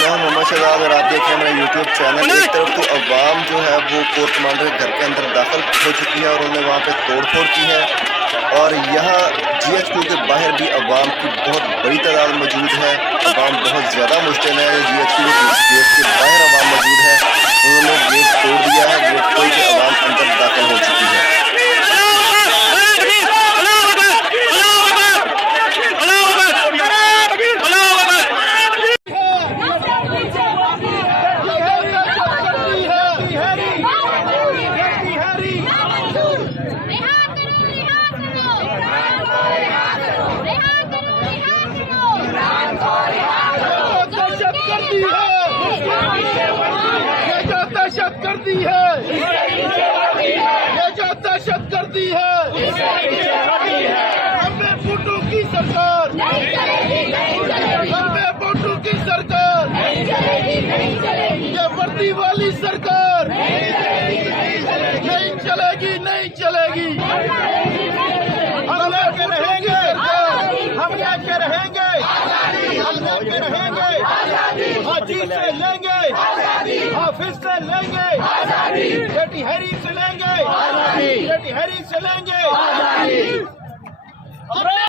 मैं मोहम्मद शहजाद और आप देख रहे हैं मेरा यूट्यूब चैनल। एक तरफ तो अवाम जो है वो कोर कमांडर के घर के अंदर दाखिल हो चुकी है और उन्होंने वहाँ पे तोड़फोड़ की है, और यहाँ GHQ के बाहर भी अवाम की बहुत बड़ी तादाद मौजूद है। अवाम बहुत ज़्यादा मुश्किल है। GHQ के गेट के बाहर अवाम मौजूद है, उन्होंने गेट तोड़ दिया है। गेट खोल के अवाम अंदर दाखिल हो चुकी है। करती है ये जो दहशत करती है हमें भुट्टो की सरकार, हमें भुट्टो की सरकार, ये वर्दी वाली सरकार नहीं चलेगी, नहीं चलेगी। हम लेके रहेंगे, हम लेके रहेंगे, हम लेके रहेंगे, हाजी से लेंगे, हाफिज से लेंगे, बेटी हैरी से लेंगे, बेटी हैरी से लेंगे।